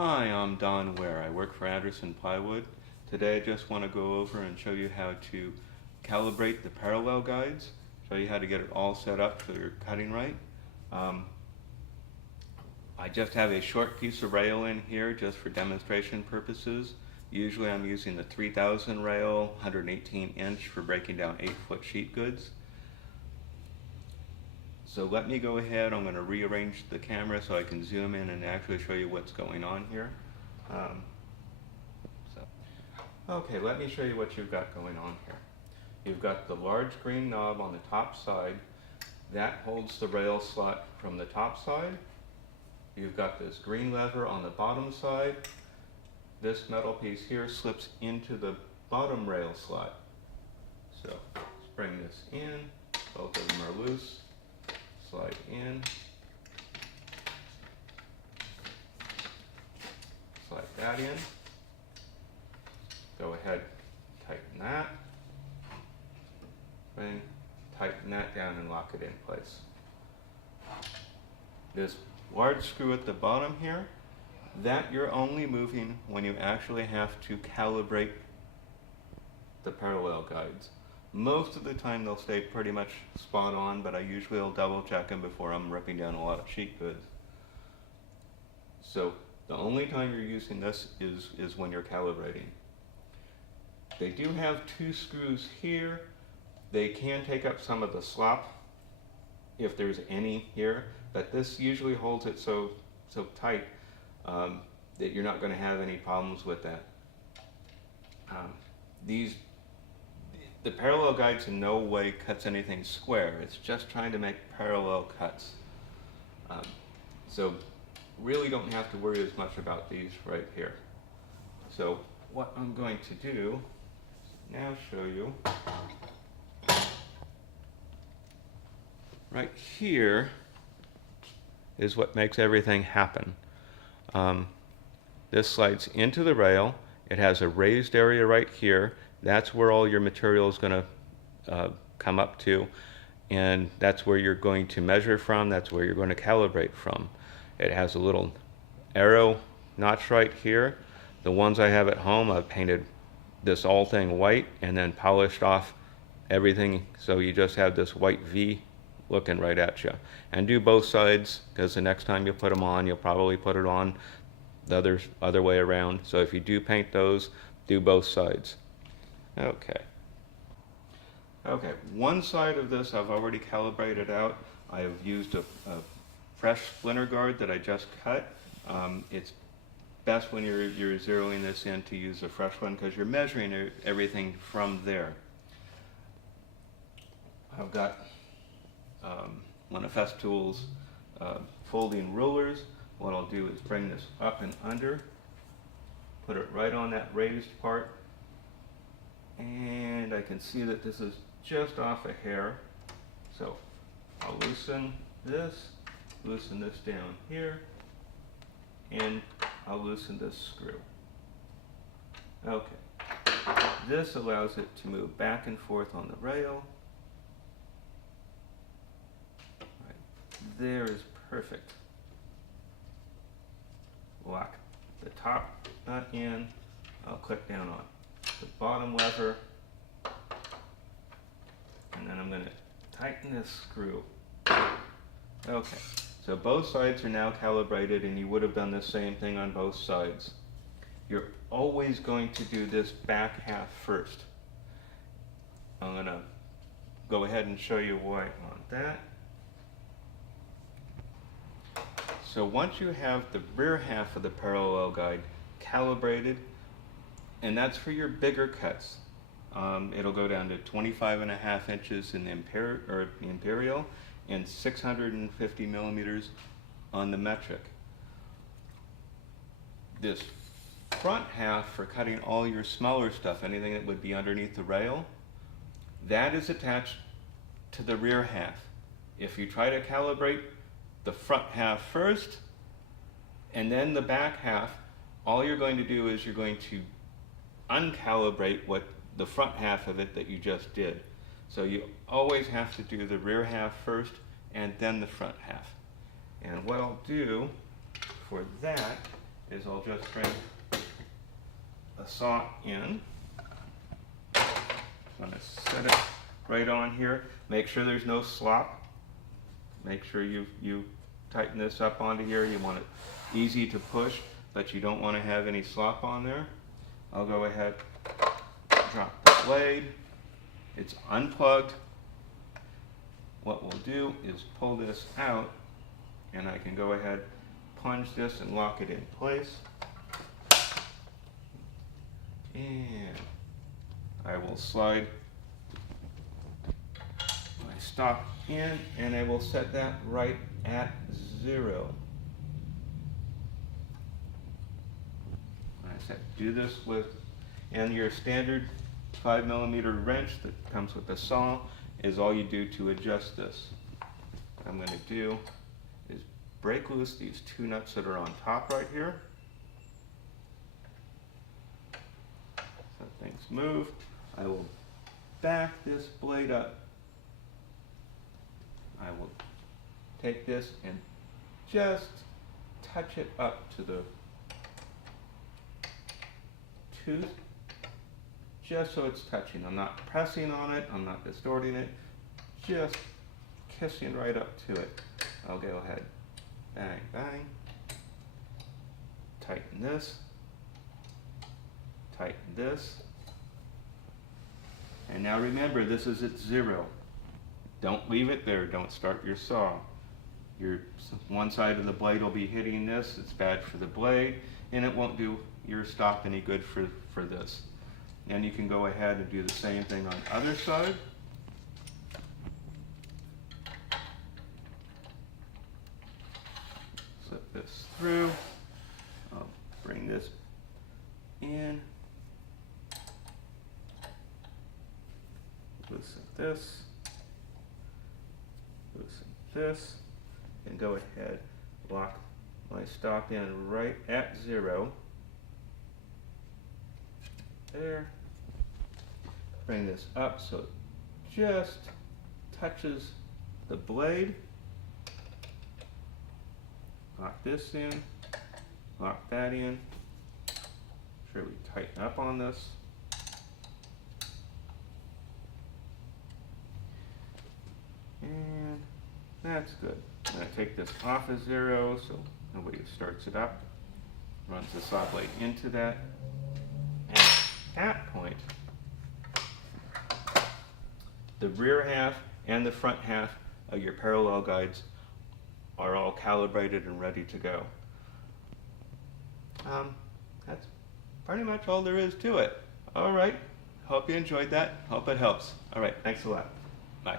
Hi, I'm Don Ware. I work for Anderson Plywood. Today I just want to go over and show you how to calibrate the parallel guides, show you how to get it all set up so you're cutting right. I just have a short piece of rail in here just for demonstration purposes. Usually I'm using the 3000 rail, 118 inch for breaking down 8-foot sheet goods. So let me go ahead, I'm going to rearrange the camera so I can zoom in and actually show you what's going on here. Okay, let me show you what you've got going on here. You've got the large green knob on the top side. That holds the rail slot from the top side. You've got this green lever on the bottom side. This metal piece here slips into the bottom rail slot. So let's bring this in. Both of them are loose. Slide in, slide that in, go ahead, tighten that, then tighten that down and lock it in place. This large screw at the bottom here, that you're only moving when you actually have to calibrate the parallel guides. Most of the time they'll stay pretty much spot on, but I usually will double check them before I'm ripping down a lot of sheet goods. So the only time you're using this is when you're calibrating. They do have two screws here. They can take up some of the slop if there's any here, but this usually holds it so tight that you're not going to have any problems with that. The parallel guides in no way cuts anything square. It's just trying to make parallel cuts. So really don't have to worry as much about these right here. So what I'm going to do is now show you. Right here is what makes everything happen. This slides into the rail. It has a raised area right here. That's where all your material is going to come up to, and that's where you're going to measure from, that's where you're going to calibrate from. It has a little arrow notch right here. The ones I have at home, I've painted this all thing white and then polished off everything so you just have this white V looking right at you. And do both sides, because the next time you put them on, you'll probably put it on the other way around. So if you do paint those, do both sides. Okay, one side of this I've already calibrated out. I've used a fresh splinter guard that I just cut. It's best when you're zeroing this in to use a fresh one because you're measuring everything from there. I've got one of Festool's folding rulers. What I'll do is bring this up and under, put it right on that raised part, and I can see that this is just off a hair. So I'll loosen this down here, and I'll loosen this screw. Okay, this allows it to move back and forth on the rail. Right there is perfect. Lock the top nut in, I'll click down on the bottom lever, and then I'm going to tighten this screw. Okay, so both sides are now calibrated, and you would have done the same thing on both sides. You're always going to do this back half first. I'm going to go ahead and show you why on that. So once you have the rear half of the parallel guide calibrated, and that's for your bigger cuts. It'll go down to 25.5 inches in the imperial and 650 millimeters on the metric. This front half for cutting all your smaller stuff, anything that would be underneath the rail, that is attached to the rear half. If you try to calibrate the front half first and then the back half, all you're going to do is you're going to uncalibrate what the front half of it that you just did. So you always have to do the rear half first and then the front half. And what I'll do for that is I'll just bring the saw in. I'm going to set it right on here. Make sure there's no slop. Make sure you tighten this up onto here. You want it easy to push, but you don't want to have any slop on there. I'll go ahead, drop the blade. It's unplugged. What we'll do is pull this out, and I can go ahead, plunge this and lock it in place. And I will slide my stop in, and I will set that right at 0. I said do this with, and your standard 5mm wrench that comes with the saw is all you do to adjust this. What I'm going to do is break loose these 2 nuts that are on top right here. So things move. I will back this blade up. I will take this and just touch it up to the tooth, just so it's touching. I'm not pressing on it, I'm not distorting it, just kissing right up to it. I'll go ahead, bang, bang, tighten this, and now remember, this is at 0. Don't leave it there, don't start your saw. One side of the blade will be hitting this, it's bad for the blade, and it won't do your stop any good for this. And you can go ahead and do the same thing on the other side. Slip this through. I'll bring this in. Loosen this. Loosen this. And go ahead, lock my stop in right at 0. There. Bring this up so it just touches the blade. Lock this in, lock that in. Make sure we tighten up on this. And that's good. I'm going to take this off of 0 so nobody starts it up. Runs the saw blade into that. And at that point, the rear half and the front half of your parallel guides are all calibrated and ready to go. That's pretty much all there is to it. All right, hope you enjoyed that. Hope it helps. All right, thanks a lot. Bye.